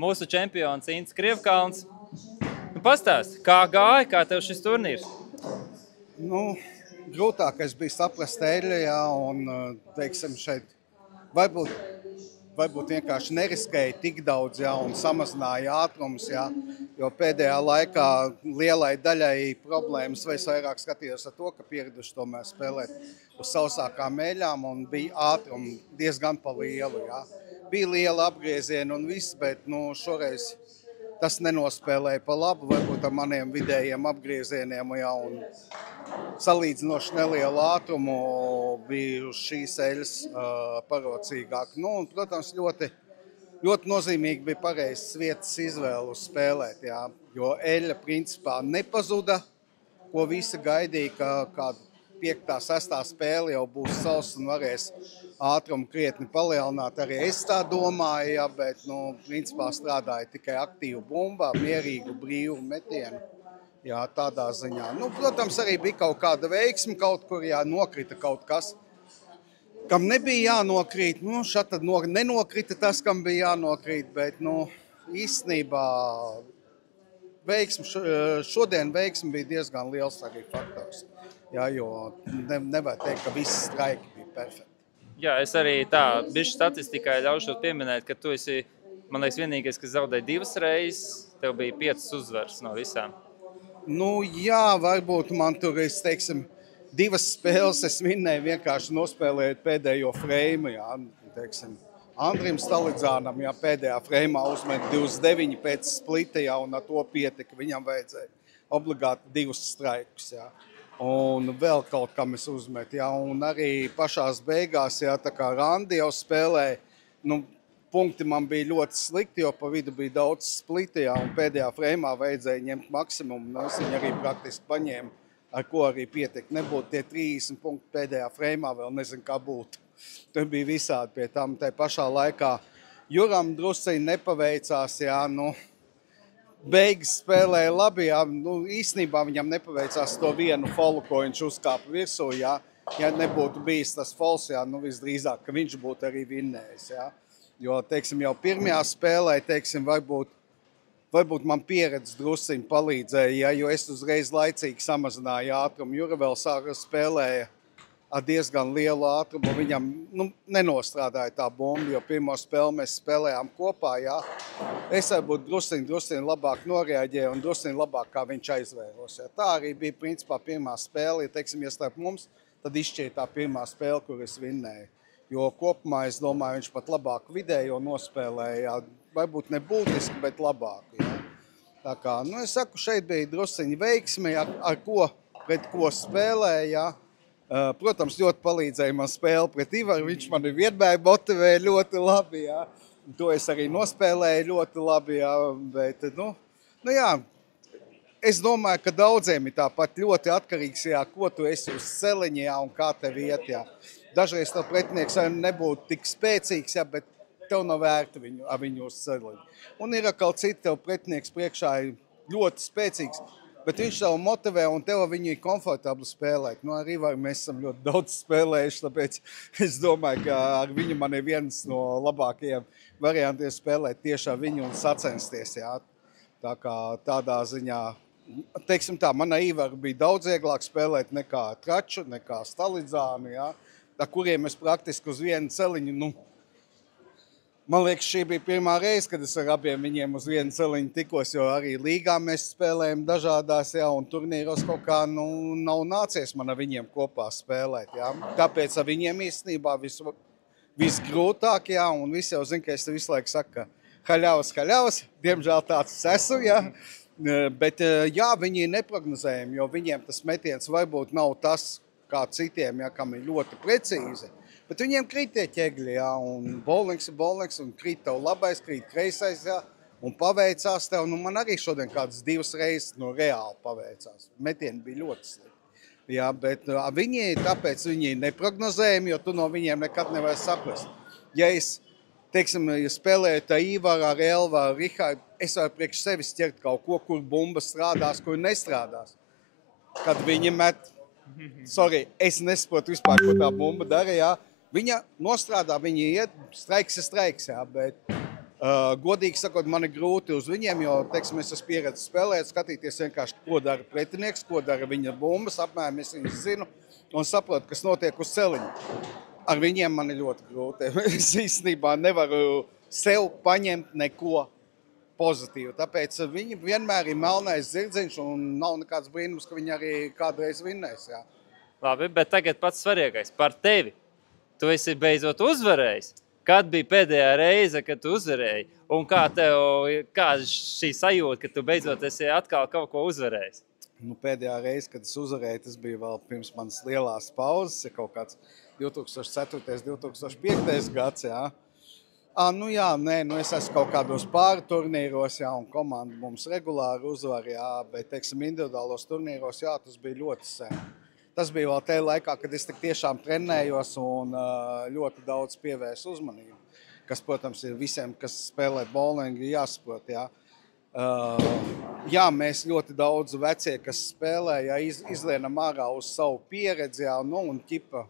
mūsu čempions Ints Krievkalns. Nu, pastāsti, kā gāja, kā tev šis turnīrs? Nu, grūtākais bija saprast eļļu, jā, un, teiksim, šeit varbūt vienkārši neriskēja tik daudz, jā, un samazināja ātrums, jā, jo pēdējā laikā lielai daļai problēmas, vai es vairāk skatījos ar to, ka pieraduši tomēr spēlēt uz sausākām eļļām, un bija ātrumi diezgan pa lielu, jā. Bija liela apgrieziena un viss, bet, nu, šoreiz tas nenospēlēja pa labu, varbūt ar maniem vidējiem apgriezieniem, jā, un salīdzinoši nelielu ātrumu bija uz šīs eļas parocīgāk. Nu, un, protams, ļoti nozīmīgi bija pareizs vietas izvēle uz spēlēt, jā, jo eļa principā nepazuda, ko visi gaidīja, ka kāda 5. 6. spēle jau būs sauss un varēs ātrumu krietni palielināt. Arī es tā domāju, jā, bet, nu, principā strādāja tikai aktīvu bumbā, mierīgu, brīvu metienu. Jā, tādā ziņā. Nu, protams, arī bija kaut kāda veiksme kaut kur, jā, nokrita kaut kas, kam nebija jānokrīt. Nu, šad tad nenokrita tas, kam bija jānokrīt, bet, nu, īstenībā šodien veiksme bija diezgan liels arī faktors. Jā, jo nevar teikt, ka visi straiki bija perfekti. Jā, es arī tā bišķi statistikai ļaušot pieminēt, ka tu esi, man liekas, vienīgais, kas zaudēja 2 reizes, tev bija 5 uzvaras no visām. Nu, jā, varbūt man tur, es teiksim, 2 spēles es vinnēju vienkārši nospēlējot pēdējo freimu, jā, teiksim, Andrim Stalidzānam, jā, pēdējā freimā uzmet 29 pēc splita, jā, un ar to pietika, viņam vajadzēja obligāti 2 straikus, jā. Un vēl kaut kam es uzmetu, jā, un arī pašās beigās, jā, tā kā Randi jau spēlēja, nu, punkti man bija ļoti slikti, jo pa vidu bija daudz spliti, jā, un pēdējā freimā vajadzēja ņemt maksimumu, nu, es viņu arī praktiski paņēmu, ar ko arī pietika. Nebūtu tie 30 punkti pēdējā freimā, vēl nezinu, kā būtu. Tur bija visādi pie tam, tai pašā laikā Juram drusciņi nepaveicās, jā, nu, beigas spēlēja labi, jā, nu, īstenībā viņam nepaveicās to vienu folu, ko viņš uzkāpa virsū, jā, ja nebūtu bijis tas fols, jā, nu, visdrīzāk, ka viņš būtu arī vinnējis, jā. Jo, teiksim, jau pirmajā spēlē, teiksim, varbūt man pieredze drusciņi palīdzēja, ja, jo es uzreiz laicīgi samazināju ātrumu. Jura vēl spēlēja ar diezgan lielu ātrumu, viņam, nu, nenostrādāja tā bumba, jo pirmo spēli mēs spēlējām kopā, jā. Es varbūt drusciņi labāk noreaģēju un drusciņi labāk, kā viņš aizvēros, jā. Tā arī bija, principā, pirmā spēle, ja, teiksim, ja starp mums, tad izšķīja tā pirmā spēle, kur es vinnēju. Jo kopumā, es domāju, viņš pat labāku vidējo nospēlēja, jā. Varbūt nebūtiski, bet labāku, jā. Tā kā, nu, es saku, šeit bija drusciņi veiksme, pret ko spēlēja, jā. Protams, ļoti palīdzēja man spēle pret Ivaru, viņš mani vienmēr motivēja ļoti labi, jā. To es arī nospēlēju ļoti labi, jā, bet, nu jā, es domāju, ka daudziem ir tāpat ļoti atkarīgs, jā, ko tu esi uz celiņa, jā, un kā tev iet, jā. Dažreiz tev pretinieks nebūtu tik spēcīgs, jā, bet tev nav vērta viņu uz celiņu. Un ir atkal citi tev pretinieks priekšā ir ļoti spēcīgs, bet viņš tev motivē un tev viņu ir komfortabli spēlēt. Nu, ar Ivaru mēs esam ļoti daudz spēlējuši, tāpēc es domāju, ka ar viņu man ir viens no labākajiem variantiem spēlēt tieši ar viņu un sacensties, jā. Tā kā tādā ziņā, teiksim tā, man ar Ivaru bija daudz vieglāk spēlēt nekā Traču, nekā Stalidzānu, jā, ar kuriem es praktiski uz vienu celiņu, nu, man liekas, šī bija pirmā reize, kad es ar abiem viņiem uz vienu celiņu tikos, jo arī līgā mēs spēlējam dažādās, jā, un turnīros kaut kā, nu, nav nācies man ar viņiem kopā spēlēt, jā. Tāpēc ar viņiem īstenībā visgrūtāk, jā, un visi jau zina, ka es te visu laiku saku, ka haļavas, diemžēl tāds es esmu, jā. Bet, jā, viņi ir neprognozējami, jo viņiem tas metiens varbūt nav tas, kā citiem, jā, kam ir ļoti precīzi. Bet viņiem krīt tie ķegļi, jā, un bowlings, un krīt tev labais, krīt kreisais, jā, un paveicās tev. Nu, man arī šodien kādas 2 reizes reāli paveicās. Metieni bija ļoti slikti. Jā, bet tāpēc viņi ir neprognozējami, jo tu no viņiem nekad nevari saprast. Ja es, teiksim, spēlēju tā Ivarā, ar Elvā, ar Rihardu, es varu priekš sevis ķert kaut ko, kur bumba strādās, kur nestrādās. Kad viņi met, es nesaprotu vispār, ko tā bumba dara, jā. Viņa nostrādā, viņa iet, straiks ir straiks, jā, bet Godīgi sakot, man ir grūti uz viņiem, jo, teiksim, es esmu pieredzējis spēlēt, skatīties vienkārši, ko dara pretinieks, ko dara viņa bumbas, apmēram es viņus zinu un saprotu, kas notiek uz celiņa. Ar viņiem man ir ļoti grūti. Es īstenībā nevaru sev paņemt neko pozitīvu, tāpēc viņi vienmēr ir melnais zirdziņš un nav nekāds brīnums, ka viņi arī kādreiz vinnēs. Jā. Labi, bet tagad pats svarīgais par tevi. Tu esi beidzot uzvarējis. Kad bija pēdējā reize, kad tu uzvarēji? Un kā šī sajūta, ka tu beidzot esi atkal kaut ko uzvarējis? Nu, pēdējā reize, kad es uzvarēju, tas bija vēl pirms manas lielās pauzes, kaut kāds 2004. 2005. gads. Jā. Es esmu kaut kādos pāri turnīros, jā, un komanda mums regulāri uzvar, jā, bet, teiksim, individuālos turnīros, jā, tas bija ļoti sen. Tas bija vēl tajā laikā, kad es tiešām trenējos un ļoti daudz pievērsu uzmanību, kas, protams, ir visiem, kas spēlē bowlingu, jāsaprot, jā. Jā, mēs ļoti daudz vecie, kas spēlē, jā, izlienam ārā uz savu pieredzi, jā, un ķipa.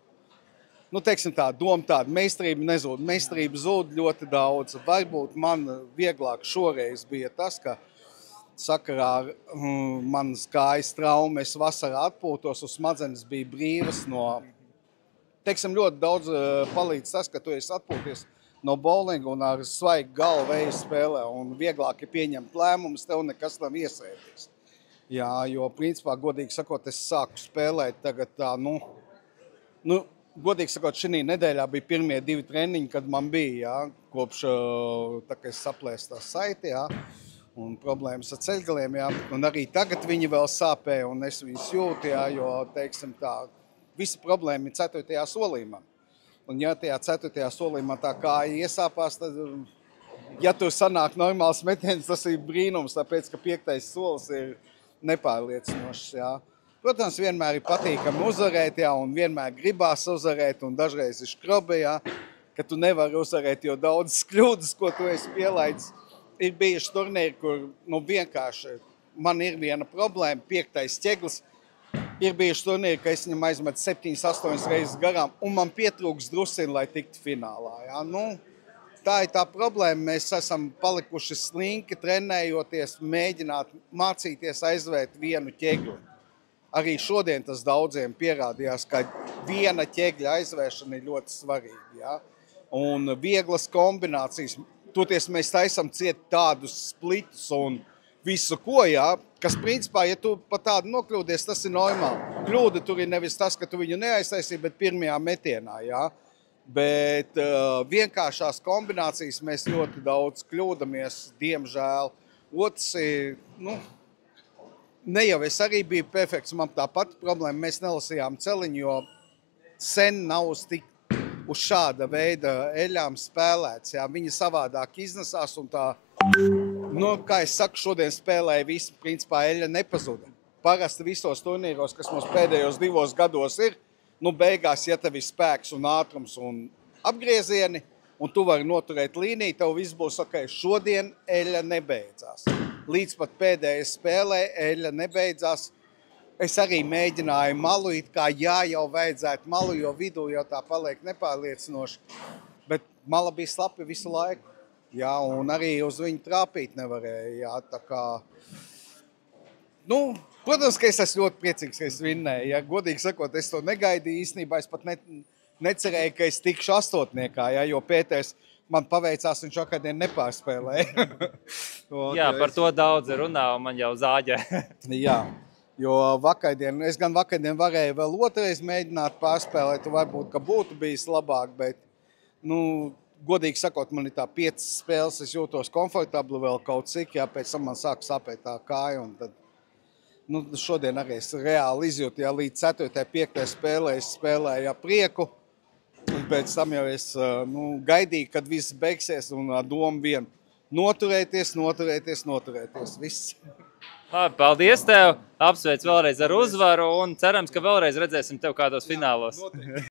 Teiksim tā, doma tāda, meistarība nezūd. Meistarība zūd ļoti daudz. Varbūt man vieglāk šoreiz bija tas, ka sakarā ar manas kājas traumu es vasarā atpūtos, uz smadzenes bija brīvas no... Teiksim, ļoti daudz palīdz tas, ka tu esi atpūties no bowlinga un ar svaigu galvu eju spēlē un vieglāk ir pieņemt lēmumus, tev nekas nav iesēties. Jā, jo principā, godīgi sakot, es sāku spēlēt tagad tā, godīgi sakot, šī nedēļā bija pirmie 2 treniņi, kad man bija, jā, kopš tā, ka es saplēstu tā saiti, jā, un problēmas ar ceļgaliem, jā, un arī tagad viņi vēl sāpē, un es viņus jūtu, jā, jo, teiksim tā, visa problēma ir 4. solījumā. Un ja tajā 4. solījumā tā kāja iesāpās, tad, ja tur sanāk normāls metiens, tas ir brīnums, tāpēc, ka 5. solis ir nepārliecinošs, jā. Protams, vienmēr ir patīkami uzvarēt, jā, un vienmēr gribās uzvarēt, un dažreiz ir škrobi, jā, ka tu nevari uzvarēt, jo daudzas kļūdas, ko tu esi pielaidis. Ir bijuši turnīri, kur vienkārši man ir viena problēma, 5. ķeglis. Ir bijuši turnīri, ka es viņam aizmetu 7-8 reizes garām, un man pietrūks drusini, lai tiktu finālā. Jā. Tā ir tā problēma. Mēs esam palikuši slinki, trenējoties, mēģināt mācīties aizvērt vienu ķegli. Arī šodien tas daudziem pierādījās, ka viena ķegļa aizvēršana ir ļoti svarīga. Ja? Un vieglas kombinācijas. Toties mēs taisam ciet tādus splitus un visu ko, ja? Kas principā, ja tu pa tādu nokļūdies, tas ir normāli. Kļūda tur ir nevis tas, ka tu viņu neaiztaisīji, bet pirmajā metienā. Ja? Bet vienkāršās kombinācijas mēs ļoti daudz kļūdamies, diemžēl. Otrs ir, ne jau es arī biju perfekts, man tā pati problēma, mēs nelasījām celiņu, jo sen nav uz šāda veida eļām spēlēts. Jā. Viņi savādāk iznesās un tā, kā es saku, šodien spēlēja visi, principā eļa nepazuda. Parasti visos turnīros, kas mums pēdējos 2 gados ir, beigās, ja tev ir spēks un ātrums un apgriezieni, un tu vari noturēt līniju, tev viss būs ok, šodien eļa nebeidzās. Līdz pat pēdējai spēlē eļa nebeidzās. Es arī mēģināju malu, it kā jau vajadzētu malu, jo vidū jau tā paliek nepārliecinoši. Bet mala bija slapi visu laiku. Jā, un arī uz viņu trāpīt nevarēja. Jā, tā kā... Protams, ka es esmu ļoti priecīgs, ka es vinnēju. Ja, godīgi sakot, es to negaidīju īstenībā. Es pat necerēju, ka es tikšu 8. Jā, jo Pēters man paveicās, viņš vakardien nepārspēlēja. Jā, par to daudz runā, un man jau zāģē. Jā. Jo es gan vakardien varēju vēl otrais mēģināt pārspēlēt, varbūt, ka būtu bijis labāk, bet, godīgi sakot, man ir tā 5 spēles, es jūtos komfortabli vēl kaut cik, jā, pēc tam man sāk sāpēt tā kāja, un tad, šodien arī es reāli izjūtu, jā, līdz 4. 5. spēlē es spēlēju prieku, un pēc tam jau es, gaidīju, kad viss beigsies, un domu vien noturēties, viss. Labi, paldies tev, apsveic vēlreiz ar uzvaru un cerams, ka vēlreiz redzēsim tev kādos finālos.